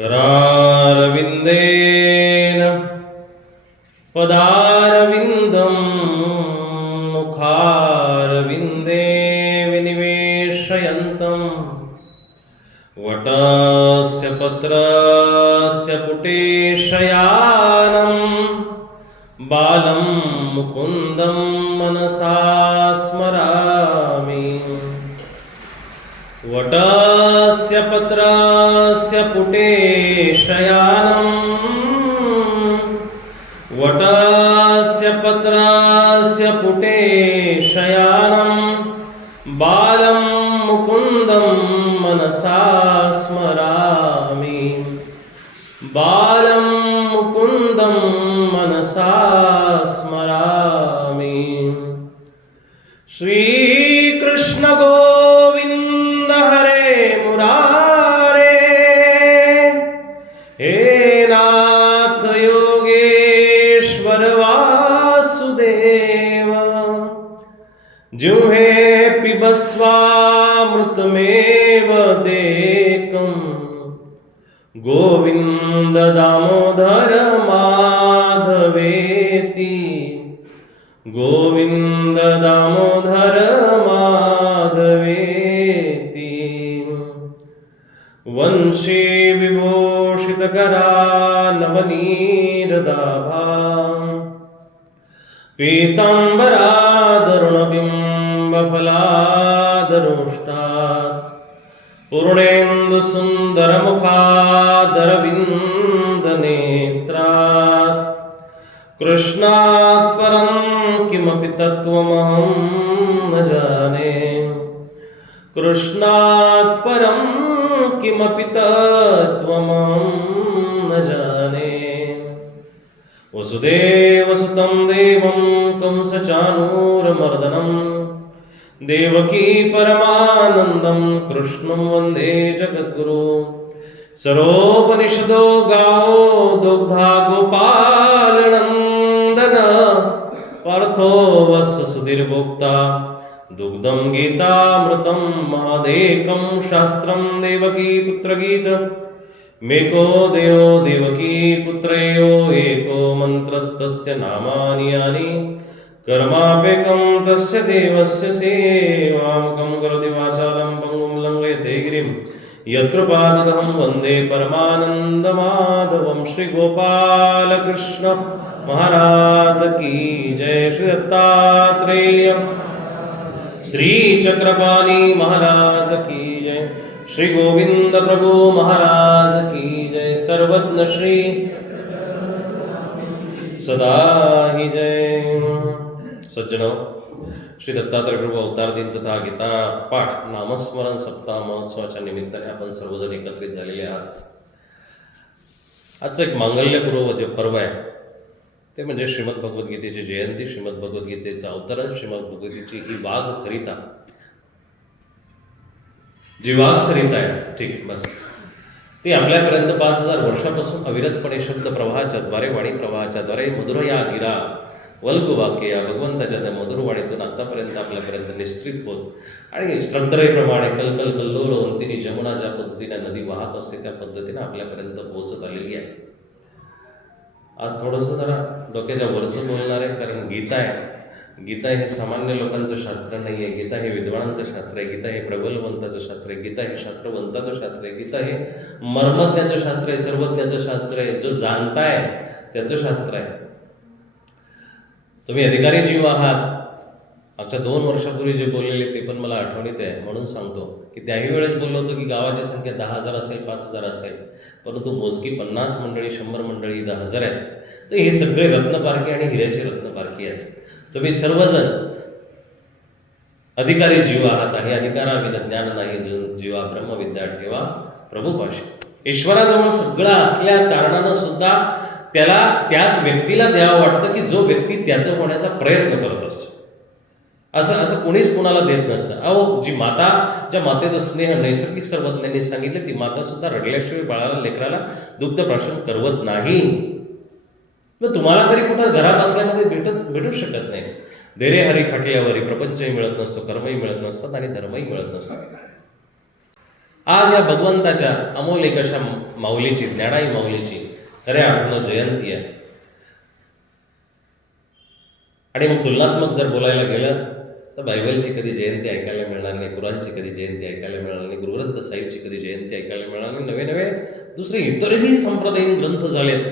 करारविन्देन पदारविन्दं मुखारविन्दे विनिवेशयन्तम् वटस्य पत्रस्य पुटे शयानं बालं मुकुन्दं मनसा स्मरामि। वटस्य पुटे शयानम् वटस्य पत्रास्य पुटे शयानं बालं मुकुन्दं मनसा स्मरामि। बालं मुकुन्दं मनसा स्मरामि। श्री जिह्वे पिबस्वामृतमेव देकम्। गोविन्द दामोदर माधवेति। गोविन्द दामोदर माधवेति। वंशे विभूषितकरा नवनीरदाभा। पूर्णेन्दुसुन्दरमुखादरविन्दनेत्रात्। कृष्णात् परं किमपि तत्त्वमहं न जाने। कृष्णात् परं किमपि तत्त्वमहं न जाने। वसुदेवसुतं देवं कंसचाणूरमर्दनं देवकी परमानन्दं कृष्णं वन्दे जगद्गुरु। सरोपनिषदो गावो दुग्धा गोपालनन्दन। पार्थो वस्य सुधीर्भोक्ता। दुग्धं गीतामृतं महादेकं शास्त्रं देवकी पुत्रगीत। मेको देवो देवकी पुत्रयो एको मन्त्रस्तस्य नामानि यानि। कर्मापेकं तस्य देवस्य सेवामुखं करोति वाचालं पङ्गुं लङ्घयते गिरिं। यत्कृपादतं वन्दे परमानन्दमाधवं श्रीगोपालकृष्ण। महाराज की जय श्री दत्तात्रेय। श्री चक्रपाणी महाराज की जय। श्री गोविंद प्रभु महाराज की जय। सर्वज्ञ श्री सदा सज्जनो। श्री दत्तात्रय अवतार दिन तथा गीता पाठ नामस्मरण सप्ताह महोत्सवाच्या निमित्ताने आपण सर्वजण एकत्रित झालेले आहात. आजचं एक मांगल्यपूर्व जे पर्व आहे ते म्हणजे श्रीमद भगवद्गीतेची जयंती. श्रीमद भगवद्गीतेचं अवतरण श्रीमद भगवद्गीतेची ही वाघ सरिता. जी वाघ सरिता आहे ठीक बस. ती आपल्यापर्यंत पाच हजार वर्षापासून अविरतपणे शब्द प्रवाहाच्या द्वारे वाणी प्रवाहाच्या द्वारे मधुर या गिरा वल्ग वाक्य या भगवंताच्या त्या मधुर वाणीतून आतापर्यंत आपल्यापर्यंत निश्चित होत. आणि श्रद्धरेप्रमाणे कलकल कल्लोल वंतिनी जमुना ज्या पद्धतीने नदी वाहत असते त्या पद्धतीने आपल्यापर्यंत पोहोचत आलेली आहे. आज थोडंसं जरा डोक्याच्या वरचं बोलणार आहे कारण गीता आहे. गीता हे सामान्य लोकांचं शास्त्र नाही आहे गीता हे विद्वानांचं शास्त्र आहे. गीता हे प्रबलवंताचं शास्त्र आहे. गीता हे शास्त्रवंताचं शास्त्र आहे. गीता हे मर्मज्ञाचं शास्त्र आहे. सर्वज्ञाचं शास्त्र आहे. जो जाणताय त्याचं शास्त्र आहे. तुम्ही अधिकारी जीव आहात. मागच्या दोन वर्षापूर्वी जे बोललेले ते पण मला आठवणीत आहे. म्हणून सांगतो की त्याही वेळेस बोललो होतो की गावाची संख्या दहा हजार असेल पाच हजार असेल. परंतु मोजकी पन्नास मंडळी शंभर मंडळी दहा हजार आहेत. तर हे सगळे रत्नपारखी आणि हिऱ्याचे रत्नपारखी आहेत. तुम्ही सर्वजण अधिकारी जीव आहात आणि अधिकाराविन ज्ञान नाही जो जीवा ब्रह्मविद्या ठेवा प्रभूपाशी ईश्वराजवळ सगळं असल्या कारणानं सुद्धा त्याला त्याच व्यक्तीला द्यावं वाटतं की जो व्यक्ती त्याचं होण्याचा प्रयत्न करत असतो. असं असं कोणीच कुणाला देत नसतं. अहो जी माता ज्या मातेचं स्नेह नैसर्गिक सर्वज्ञांनी सांगितलं ती माता सुद्धा रडल्याशिवाय बाळाला लेकराला दुग्ध प्राशन करवत नाही. मग तुम्हाला तरी कुठं घरात असल्यामध्ये भेटत भेटू शकत नाही. देरे हरी खटल्यावरी प्रपंचही मिळत नसतो कर्मही मिळत नसतात आणि धर्मही मिळत नसतो. आज या भगवंताच्या अमोल एक अशा माऊलीची ज्ञानाई माऊलीची खऱ्या अर्थानं जयंती आहे. आणि मग तुलनात्मक जर बोलायला गेलं तर बायबलची कधी जयंती ऐकायला मिळणार नाही कुराणची कधी जयंती ऐकायला मिळणार नाही गुरुग्रंथ साहिबची कधी जयंती ऐकायला मिळणार नाही नवे नवे दुसरे इतरही संप्रदायीन ग्रंथ झालेत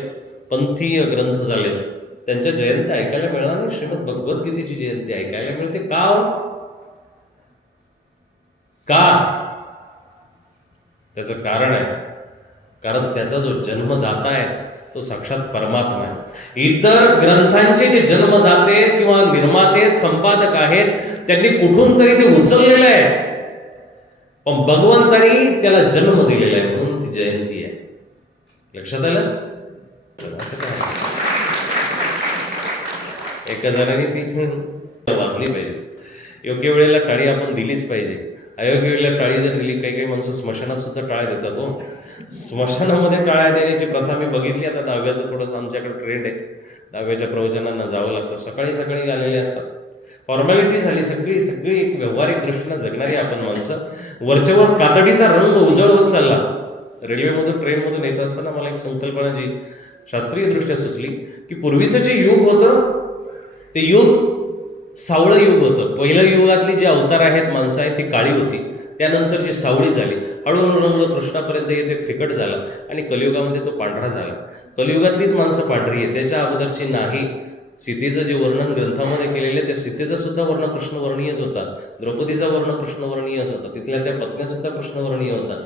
पंथीय ग्रंथ झालेत त्यांच्या जयंती ऐकायला मिळणार नाही. श्रीमद भगवद्गीतेची जयंती ऐकायला मिळते का? का? त्याचं कारण आहे कारण त्याचा जो जन्मदाता आहे तो साक्षात परमात्मा आहे. इतर ग्रंथांचे जे जन्मदाते किंवा निर्माते संपादक आहेत त्यांनी कुठून तरी ते उचललेलं आहे. पण भगवंतानी त्याला जन्म दिलेला आहे म्हणून ती जयंती आहे. लक्षात आलं? असं काय? एका जणांनी ती वाचली पाहिजे. योग्य वेळेला टाळी आपण दिलीच पाहिजे. अयोग्य वेळेला टाळी जर दिली काही काही माणसं स्मशानात सुद्धा टाळ्या देतात हो. स्मशानामध्ये टाळ्या देण्याची प्रथा मी बघितली. आता दहाव्याचं थोडंसं आमच्याकडे ट्रेंड आहे. दहाव्याच्या प्रवचनांना जावं लागतं. सकाळी सकाळी आलेले असतात. फॉर्मॅलिटी झाली सगळी सगळी एक व्यावहारिक दृष्टीनं जगणारी आपण माणसं. वरच्यावर कातडीचा रंग उजळ होत चालला. रेल्वेमधून ट्रेनमधून येत असताना मला एक संकल्पना जी शास्त्रीयदृष्ट्या सुचली की पूर्वीचं जे युग होतं ते युग सावळं युग होतं. पहिलं युगातली जी अवतार आहेत माणसं आहेत ती काळी होती. त्यानंतर जी सावळी झाली. हळूहळू रंग कृष्णापर्यंत येते फिकट झाला आणि कलियुगामध्ये तो पांढरा झाला. कलियुगातलीच माणसं पांढरी आहे त्याच्या अगोदरची नाही सीतेचं जे वर्णन ग्रंथामध्ये केलेलं आहे त्या सीतेचा सुद्धा वर्ण कृष्णवर्णीयच होता द्रौपदीचा वर्ण कृष्णवर्णीयच होता. तिथल्या त्या पत्न्या सुद्धा कृष्णवर्णीय होतात.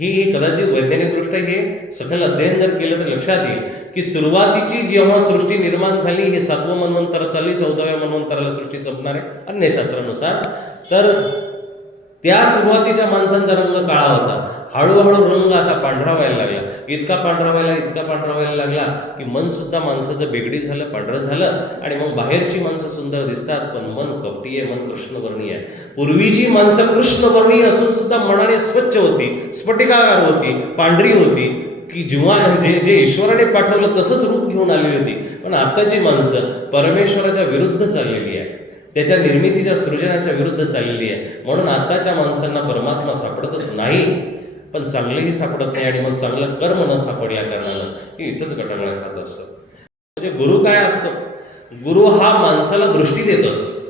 ही कदाचित वैज्ञानिकदृष्ट्या हे सखल अध्ययन जर केलं तर लक्षात येईल की सुरुवातीची जेव्हा सृष्टी निर्माण झाली हे सातवं मन्वंतर चालली चौदाव्या मन्वंतराला सृष्टी संपणार आहे अन्यशास्त्रानुसार तर त्या सुरुवातीच्या माणसांचा रंग काळा होता. हळूहळू रंग आता पांढरा व्हायला लागला. इतका पांढरा व्हायला इतका पांढरा व्हायला लागला की मन सुद्धा माणसाचं बेगडी झालं पांढरं झालं आणि मग बाहेरची माणसं सुंदर दिसतात पण मन कपटी आहे मन कृष्णवर्णी आहे. पूर्वीची माणसं कृष्णवर्णी असून सुद्धा मनाने स्वच्छ होती स्फटिकाकार होती पांढरी होती की जेव्हा जे जे ईश्वराने पाठवलं तसंच रूप घेऊन आलेली होती. पण आताची माणसं परमेश्वराच्या विरुद्ध चाललेली आहे. त्याच्या निर्मितीच्या सृजनाच्या विरुद्ध चाललेली आहे. म्हणून आताच्या माणसांना परमात्मा सापडतच नाही पण चांगलंही सापडत नाही आणि मग चांगलं कर्म न सापडल्या कारणानं की इथंच गटांगळ्या खात असतं. म्हणजे गुरु काय असतो? गुरु हा माणसाला दृष्टी देत असतो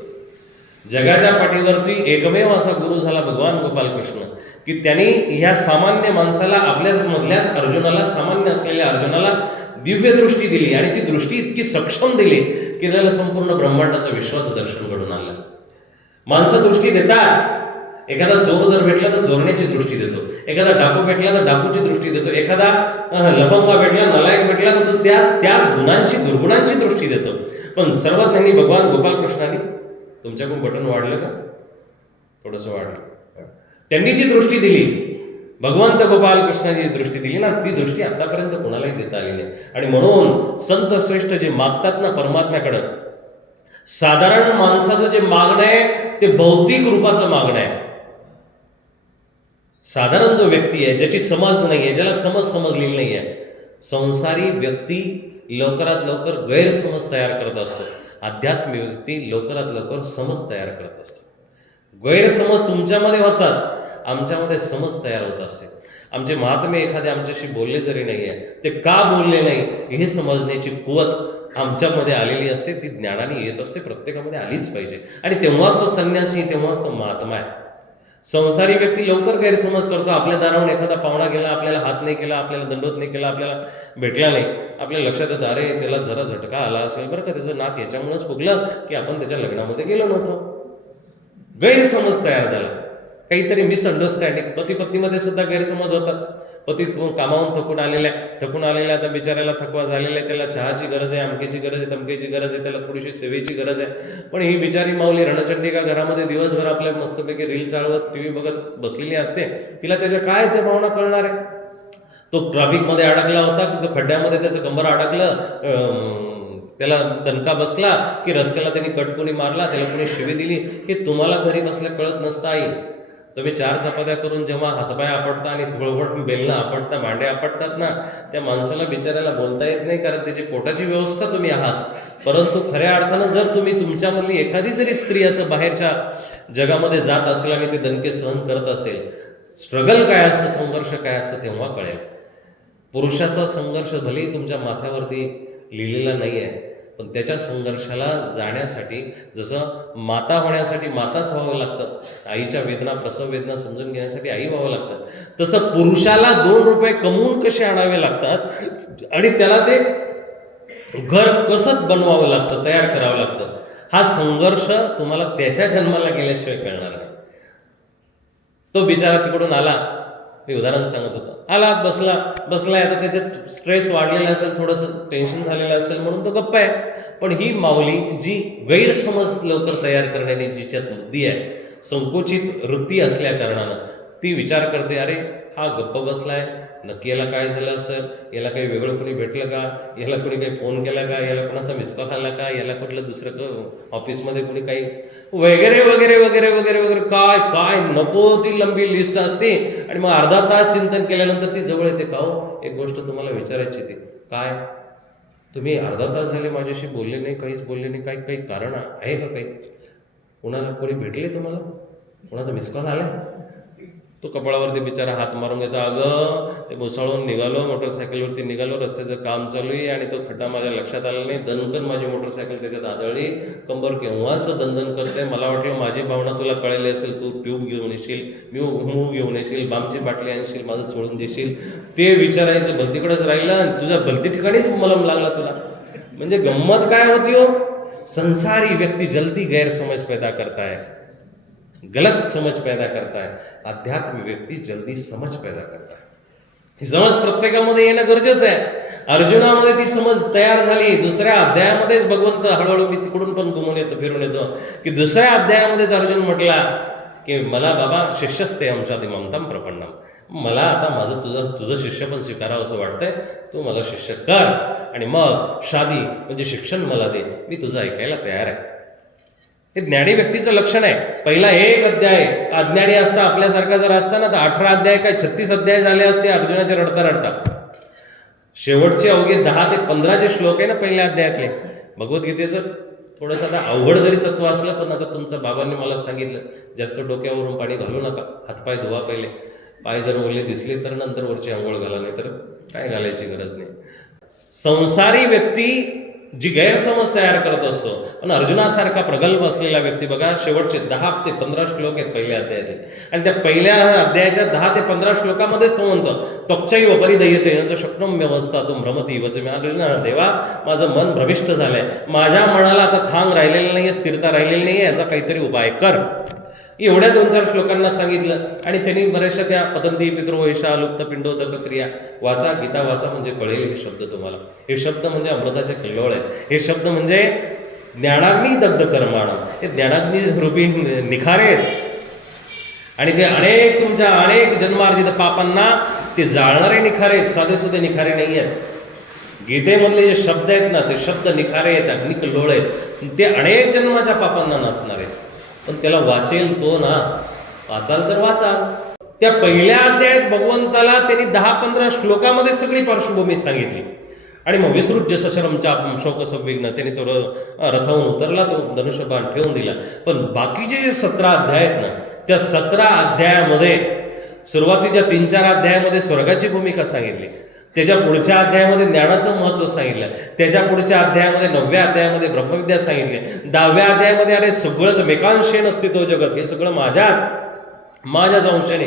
जगाच्या पाठीवरती एकमेव असा गुरु झाला भगवान गोपाल कृष्ण की त्यांनी ह्या सामान्य माणसाला आपल्या मधल्याच अर्जुनाला सामान्य असलेल्या अर्जुनाला दिव्य दृष्टी दिली आणि ती दृष्टी इतकी सक्षम दिली की त्याला संपूर्ण ब्रह्मांडाचं विश्वास दर्शन घडून आलं. माणसं दृष्टी देतात. एखादा चोर जर भेटला तर चोरण्याची दृष्टी देतो. एखादा डाकू भेटला तर डाकूची दृष्टी देतो. एखादा अह, भेटला नलायक भेटला तर तो त्याच त्याच गुणांची दुर्गुणांची दृष्टी देतो. पण सर्वात त्यांनी भगवान गोपालकृष्णाने तुमच्याकडून बटन वाढलं का? थोडंसं वाढलं. त्यांनी जी दृष्टी दिली भगवंत गोपाल कृष्णाची दृष्टी दिली ना ती दृष्टी आतापर्यंत कोणालाही देता आली नाही. आणि म्हणून संत श्रेष्ठ जे मागतात ना परमात्म्याकडं साधारण माणसाचं जे मागणं आहे ते भौतिक रूपाचं मागणं आहे. साधारण जो व्यक्ती आहे ज्याची समज नाही आहे ज्याला समज समजलेली नाही आहे संसारी व्यक्ती लवकरात लवकर गैरसमज तयार करत असतो. अध्यात्मिक व्यक्ती लवकरात लवकर समज तयार करत असतो. गैरसमज तुमच्यामध्ये होतात आमच्यामध्ये समज तयार होत असते आमचे महात्मे एखादे आमच्याशी बोलले जरी नाही आहे ते का बोलले नाही हे समजण्याची कुवत आमच्यामध्ये आलेली असते ती ज्ञानाने येत असते प्रत्येकामध्ये आलीच पाहिजे. आणि तेव्हाच तो संन्यासी तेव्हाच तो महात्मा आहे. संसारी व्यक्ती लवकर गैरसमज करतो आपल्या दारावरून एखादा पाहुणा गेला आपल्याला हात नाही केला आपल्याला दंडोत नाही केला आपल्याला भेटला नाही. आपल्या लक्षात येतं अरे त्याला जरा झटका आला असेल बरं का त्याचं नाक याच्यामुळेच फुगलं की आपण त्याच्या लग्नामध्ये गेलो नव्हतो. गैरसमज तयार झाला. काहीतरी मिसअंडरस्टँडिंग पती पत्नीमध्ये सुद्धा गैरसमज होतात. पती कामावून थकून आलेल्या थकून आलेल्या आता बिचाऱ्याला थकवा झालेला आहे त्याला चहाची गरज आहे आमकेची गरज आहे तमकेची गरज आहे त्याला थोडीशी सेवेची गरज आहे. पण ही बिचारी माऊली रणचंडिका घरामध्ये दिवसभर आपल्या मस्तपैकी रील चालवत टी व्ही बघत बसलेली असते. तिला त्याच्या काय ते भावना कळणार आहे? तो ट्रॅफिकमध्ये अडकला होता की तो खड्ड्यामध्ये त्याचं कंबर अडकलं त्याला दणका बसला की रस्त्याला त्यांनी कटकुनी मारला त्याला कोणी शिवी दिली हे तुम्हाला घरी बसल्या कळत नसता आई. तुम्ही चार चपात्या करून जेव्हा हातपाय आपटता आणि बळबळ बेलणं आपटता भांडे आपटतात ना त्या माणसाला बिचाऱ्याला बोलता येत नाही कारण त्याची पोटाची व्यवस्था तुम्ही आहात. परंतु खऱ्या अर्थानं जर तुम्ही तुमच्यामधली एखादी जरी स्त्री असं बाहेरच्या जगामध्ये जात असेल आणि ते दणके सहन करत असेल स्ट्रगल काय असतं संघर्ष काय असतं तेव्हा कळेल. पुरुषाचा संघर्ष भलेही तुमच्या माथ्यावरती लिहिलेला नाही आहे पण त्याच्या संघर्षाला जाण्यासाठी जसं माता होण्यासाठी माताच व्हावं लागतं आईच्या वेदना प्रसव वेदना समजून घेण्यासाठी आई व्हावं लागतं तसं पुरुषाला दोन रुपये कमवून कसे आणावे लागतात आणि त्याला ते घर कसं बनवावं लागतं तयार करावं लागतं हा संघर्ष तुम्हाला त्याच्या जन्माला गेल्याशिवाय कळणार नाही. तो बिचारा तिकडून आला मी उदाहरण सांगत होतो. आला बसला. बसला आता त्याच्यात स्ट्रेस वाढलेला असेल थोडंसं टेन्शन झालेलं असेल म्हणून तो गप्प आहे. पण ही माऊली जी गैरसमज लवकर तयार करण्याची जिच्यात बुद्धी आहे संकुचित वृत्ती असल्या कारणानं ती विचार करते अरे हा गप्प बसलाय नक्की याला काय झालं असेल? याला काही वेगळं कोणी भेटलं का? याला कोणी काही फोन केला का? याला कोणाचा मिसकॉल आला का? याला कुठलं दुसरं क- ऑफिसमध्ये कोणी काही वगैरे वगैरे वगैरे वगैरे वगैरे काय काय? नको ती लंबी लिस्ट असते. आणि मग अर्धा तास चिंतन केल्यानंतर ती जवळ येते. का हो एक गोष्ट तुम्हाला विचारायची होती. काय? तुम्ही अर्धा तास झाले माझ्याशी बोलले नाही काहीच बोलले नाही. काही काही कारण आहे का काही? कोणाला कोणी भेटले तुम्हाला? कोणाचा मिसकॉल आला तो कपाळावरती बिचारा हात मारून घेतो. अगं ते मुसळून निघालो मोटरसायकलवरती निघालो रस्त्याचं काम चालू आहे आणि तो खड्डा माझ्या लक्षात आला नाही. दणकन माझी मोटरसायकल त्याच्यात आदळली. कंबर केव्हाच दणदण करते? मला वाटलं माझी भावना तुला कळलेली असेल तू ट्यूब घेऊन येशील मी मूव घेऊन येशील बामची बाटली आणशील माझं सोडून देशील. ते विचारायचं भलतीकडेच राहिलं आणि तुझ्या भलती ठिकाणीच मलम लागला तुला. म्हणजे गंमत काय होती हो? संसारी व्यक्ती जल्दी गैरसमज पैदा करताय. गलत समझ पैदा करता है अध्यात्म व्यक्ती जल्दी समज पैदा करता है ही समज प्रत्येकामध्ये येणं गरजेचं आहे. अर्जुनामध्ये ती समज तयार झाली दुसऱ्या अध्यायामध्येच भगवंत हळूहळू मी तिकडून पण घुमून येतो फिरून येतो. की दुसऱ्या अध्यायामध्येच अर्जुन म्हटला की मला बाबा शिष्यस्ते अंशादी ममताम प्रपन्नम. मला आता माझं तुझं तुझं शिष्य पण स्वीकारावं असं वाटतंय. तू मला शिष्य कर. आणि मग शादी म्हणजे शिक्षण मला दे. मी तुझं ऐकायला तयार आहे. हे ज्ञानी व्यक्तीचं लक्षण आहे. पहिला एक अध्याय अज्ञानी असता आपल्यासारखा जर असता ना तर अठरा अध्याय काय छत्तीस अध्याय झाले असते अर्जुनाचे रडता रडता. शेवटचे अवघे दहा ते पंधराचे श्लोक आहे ना पहिल्या अध्यायातले. भगवद्गीतेचं थोडंसं आता अवघड जरी तत्व असलं पण आता तुमचं बाबांनी मला सांगितलं जास्त डोक्यावरून पाणी घालू नका हातपाय धुवा पहिले. पाय जर ओले दिसले तर नंतर वरची आंघोळ घाला नाही तर काय घालायची गरज नाही. संसारी व्यक्ती जी गैरसमज तयार करत असतो. पण अर्जुनासारखा प्रगल्भ असलेला व्यक्ती बघा शेवटचे दहा ते पंधरा श्लोक आहेत पहिल्या अध्यायाचे. आणि त्या पहिल्या अध्यायाच्या दहा ते पंधरा श्लोकामध्येच तो म्हणतो व परिदयते याचं शक्नम व्यवस्था तो भ्रमती वच मी. अर्जुन देवा माझं मन भ्रमिष्ट झालंय. माझ्या मनाला आता थांग राहिलेलं नाहीये स्थिरता राहिलेली नाहीये याचा काहीतरी उपाय कर. एवढ्या दोन चार श्लोकांना सांगितलं आणि त्यांनी बऱ्याचशा त्या पदंती पितृवैशा लुप्त पिंडोदक क्रिया वाचा गीता वाचा म्हणजे कळेल हे शब्द तुम्हाला. हे शब्द म्हणजे अमृताचे कल्लोळ आहेत. हे शब्द म्हणजे ज्ञानाग्नी दग्ध कर्माण. हे ज्ञानाग्नी रूपी निखारे आहेत. आणि ते अनेक तुमच्या अनेक जन्मार्जित पापांना ते जाळणारे निखारे आहेत. साधे सुधे निखारे नाही आहेत. गीतेमधले जे शब्द आहेत ना ते शब्द निखारे आहेत अग्निकल्लोळ आहेत. ते अनेक जन्माच्या पापांना नसणार आहेत. पण त्याला वाचेल तो ना. वाचाल तर वाचाल. त्या पहिल्या अध्यायात भगवंताला त्यांनी दहा पंधरा श्लोकामध्ये सगळी पार्श्वभूमी सांगितली. आणि मग विसृत जसशरमच्या शोक संविघ्न त्याने तो रथावून उतरला तो धनुष्यबाण ठेवून दिला. पण बाकीचे जे सतरा अध्याय आहेत ना त्या सतरा अध्यायामध्ये सुरुवातीच्या तीन चार अध्यायामध्ये स्वर्गाची भूमिका सांगितली. त्याच्या पुढच्या अध्यायामध्ये ज्ञानाचं महत्त्व सांगितलं. त्याच्या पुढच्या अध्यायामध्ये नवव्या अध्यायामध्ये ब्रह्मविद्या सांगितले. दहाव्या अध्यायामध्ये अरे सगळंच मेकांशेन अस्तित्व जगत. हे सगळं माझ्याच माझ्याच अंशाने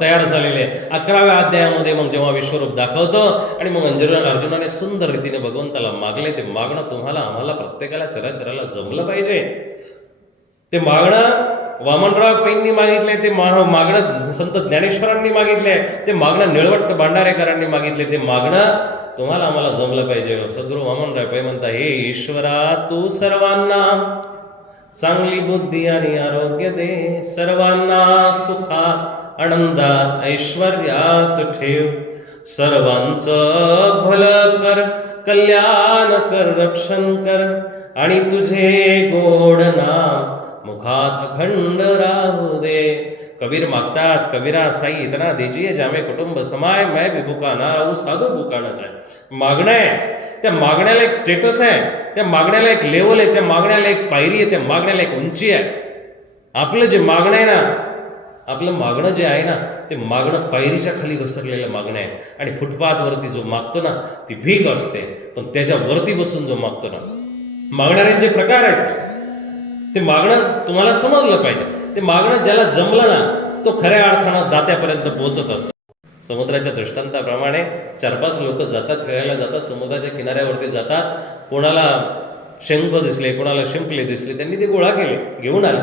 तयार झालेले आहे. अकराव्या अध्यायामध्ये मग जेव्हा विश्वरूप दाखवतं आणि मग अंजन अर्जुनाने सुंदर रीतीने भगवंताला मागले ते मागणं तुम्हाला आम्हाला प्रत्येकाला चराचराला जमलं पाहिजे. ते मागणं वामनराव पैंनी मागितले ते मा- मागणं संत ज्ञानेश्वरांनी मागितले ते मागणं निळवट्ट भांडारेकरांनी मागितले ते मागणं तुम्हाला आम्हाला जमलं पाहिजे. सद्गुरू वामनराव पै म्हणता हे ईश्वरा तू सर्वांना चांगली बुद्धी आणि आरोग्य दे. सर्वांना सुखात आनंदात ऐश्वर्यात ठेव. सर्वांचं भलं कर कल्याण कर रक्षण कर आणि तुझे गोड नाम मुखात अखंड राहू दे। कबीर मागतात कबीरा साई इतना दीजिए जामे कुटुंब समाय मैं भी भुका ना राहू साधू भुका ना जाय मागणं आहे त्या मागण्याला एक स्टेटस आहे त्या मागण्याला एक लेवल आहे त्या मागण्याला एक पायरी आहे त्या मागण्याला एक उंची आहे। आपलं जे मागणं आहे ना आपलं मागणं जे आहे ना ते मागणं पायरीच्या खाली घसरलेलं मागणं आहे। आणि फुटपाथवरती जो मागतो ना ती भीक असते पण त्याच्या वरती बसून जो मागतो ना मागणाऱ्यांचे प्रकार आहेत ते मागणं तुम्हाला समजलं पाहिजे. ते मागणं ज्याला जमलं ना तो खऱ्या अर्थानं दात्यापर्यंत पोहोचत असतो समुद्राच्या दृष्टांताप्रमाणे चार पाच लोक जातात खेळायला जातात समुद्राच्या किनाऱ्यावरती जातात. कोणाला शंख दिसले कोणाला शिंपले दिसले त्यांनी ते गोळा केले घेऊन आले.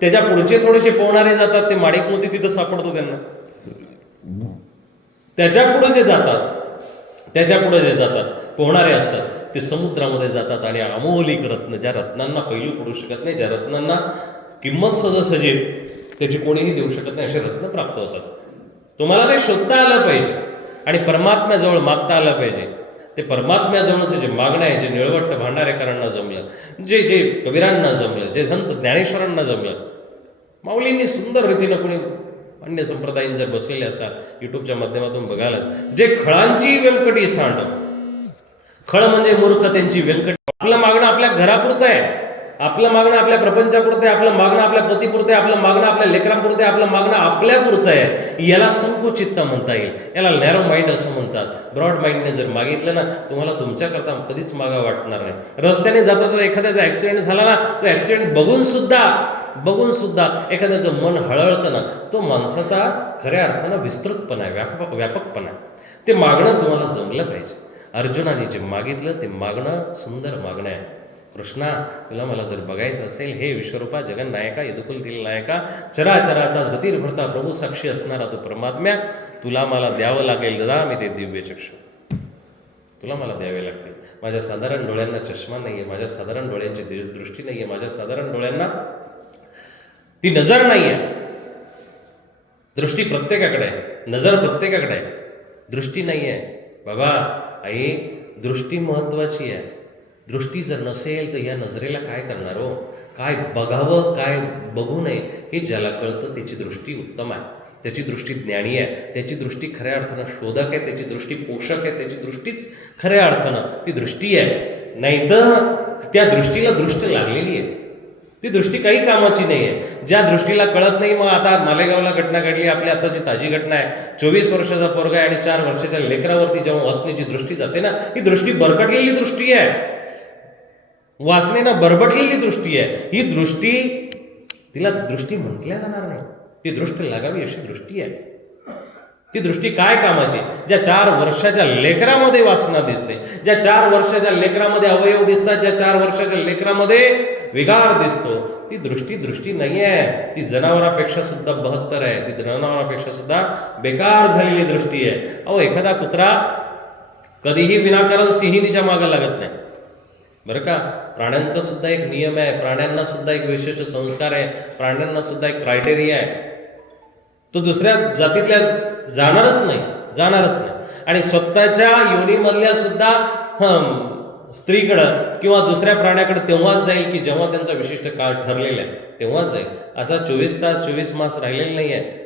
त्याच्या पुढचे थोडेसे पोहणारे जातात ते माडिक मोती तिथं सापडतो त्यांना. त्याच्या पुढे जे जातात त्याच्या पुढे जे जातात पोहणारे असतात. ते समुद्रामध्ये जातात आणि अमोलिक रत्न ज्या रत्नांना पैलू पडू शकत नाही ज्या रत्नांना किंमत सहजासहजी त्याची कोणीही देऊ शकत नाही असे रत्न प्राप्त होतात. तुम्हाला ते शोधता आलं पाहिजे आणि परमात्म्याजवळ मागता आलं पाहिजे. ते परमात्म्याजवळचं जे मागणं आहे जे निळवट्ट भांडारेकरांना जमलं जे जे कबीरांना जमलं जे संत ज्ञानेश्वरांना जमलं माऊलींनी सुंदर रीतीनं कोणी अन्य संप्रदायीन जर बसलेले असाल युट्यूबच्या माध्यमातून बघायलाच जे खळांची व्यंकटी सांड खळ म्हणजे मूर्ख त्यांची व्यंकट. आपलं मागणं आपल्या घरापुरतं आहे. आपलं मागणं आपल्या प्रपंचापुरतं आहे. आपलं मागणं आपल्या पतीपुरतं आहे. आपलं मागणं आपल्या लेकरांपुरतं आहे. आपलं मागणं आपल्यापुरतं आहे. याला संकुचित्त म्हणता येईल. याला नॅरो माइंड असं म्हणतात. ब्रॉड माइंडने जर मागितलं ना तुम्हाला तुमच्याकरता कधीच मागा वाटणार नाही. रस्त्याने जाता तर एखाद्याचा ऍक्सिडेंट झाला ना तो ऍक्सिडेंट बघून सुद्धा बघून सुद्धा एखाद्याचं मन हळहळतं ना तो माणसाचा खऱ्या अर्थानं विस्तृतपणा आहे व्यापक व्यापकपणा आहे. ते मागणं तुम्हाला जमलं पाहिजे. अर्जुनाने जे मागितलं ते मागणं सुंदर मागणं आहे कृष्णा तुला मला जर बघायचं असेल हे विश्वरूपा जगन्नायका यदुकुलतील नायका चराचराचा गतीर भरता प्रभू साक्षी असणारा तू परमात्म्या तुला मला द्यावं लागेल दादा मी ते दिव्य चक्षु. तुला मला द्यावे लागतील. माझ्या साधारण डोळ्यांना चष्मा नाही आहे माझ्या साधारण डोळ्यांची दृष्टी नाही आहे माझ्या साधारण डोळ्यांना ती नजर नाही आहे दृष्टी प्रत्येकाकडे आहे नजर प्रत्येकाकडे आहे. दृष्टी नाही आहे बाबा आई दृष्टी महत्त्वाची आहे. दृष्टी जर नसेल तर या नजरेला काय करणार हो? काय बघावं काय बघू नये हे ज्याला कळतं त्याची दृष्टी उत्तम आहे. त्याची दृष्टी ज्ञानी आहे. त्याची दृष्टी खऱ्या अर्थानं शोधक आहे. त्याची दृष्टी पोषक आहे. त्याची दृष्टीच खऱ्या अर्थानं ती दृष्टी आहे. नाहीतर त्या दृष्टीला दृष्ट लागलेली आहे. ती दृष्टी काही कामाची नाही आहे ज्या दृष्टीला कळत नाही मग आता मालेगावला घटना घडली. आपली आताची ताजी घटना आहे. चोवीस वर्षाचा पोरगा आहे आणि चार वर्षाच्या लेकरावरती जेव्हा वाचण्याची दृष्टी जाते ना ही दृष्टी बरकटलेली दृष्टी आहे. वाचनेनं बरबटलेली दृष्टी आहे. ही दृष्टी तिला दृष्टी म्हटल्या जाणार नाही. ती दृष्टी लागावी अशी दृष्टी आहे. ती दृष्टी काय कामाची? ज्या चार वर्षाच्या लेकरामध्ये वासना दिसते ज्या चार वर्षाच्या लेकरामध्ये अवयव दिसतात ज्या चार वर्षाच्या लेकरामध्ये विकार दिसतो ती दृष्टी दृष्टी नाही आहे ती जनावरापेक्षा सुद्धा बहत्तर आहे. ती जनावरापेक्षा सुद्धा बेकार झालेली दृष्टी आहे. अहो एखादा कुत्रा कधीही विनाकारण सिंहिणीच्या मागं लागत नाही. बरं का? प्राण्यांचा सुद्धा एक नियम आहे. प्राण्यांना सुद्धा एक विशिष्ट संस्कार आहे. प्राण्यांना सुद्धा एक क्रायटेरिया आहे. तो दुसऱ्या जातीतल्या जाणारच नाही जाणारच नाही. आणि स्वतःच्या योनीमधल्या सुद्धा स्त्रीकडं किंवा दुसऱ्या प्राण्याकडे तेव्हाच जाईल की जेव्हा त्यांचा विशिष्ट काळ ठरलेला आहे तेव्हाच जाईल. असा चोवीस तास चोवीस मास राहिलेला नाही आहे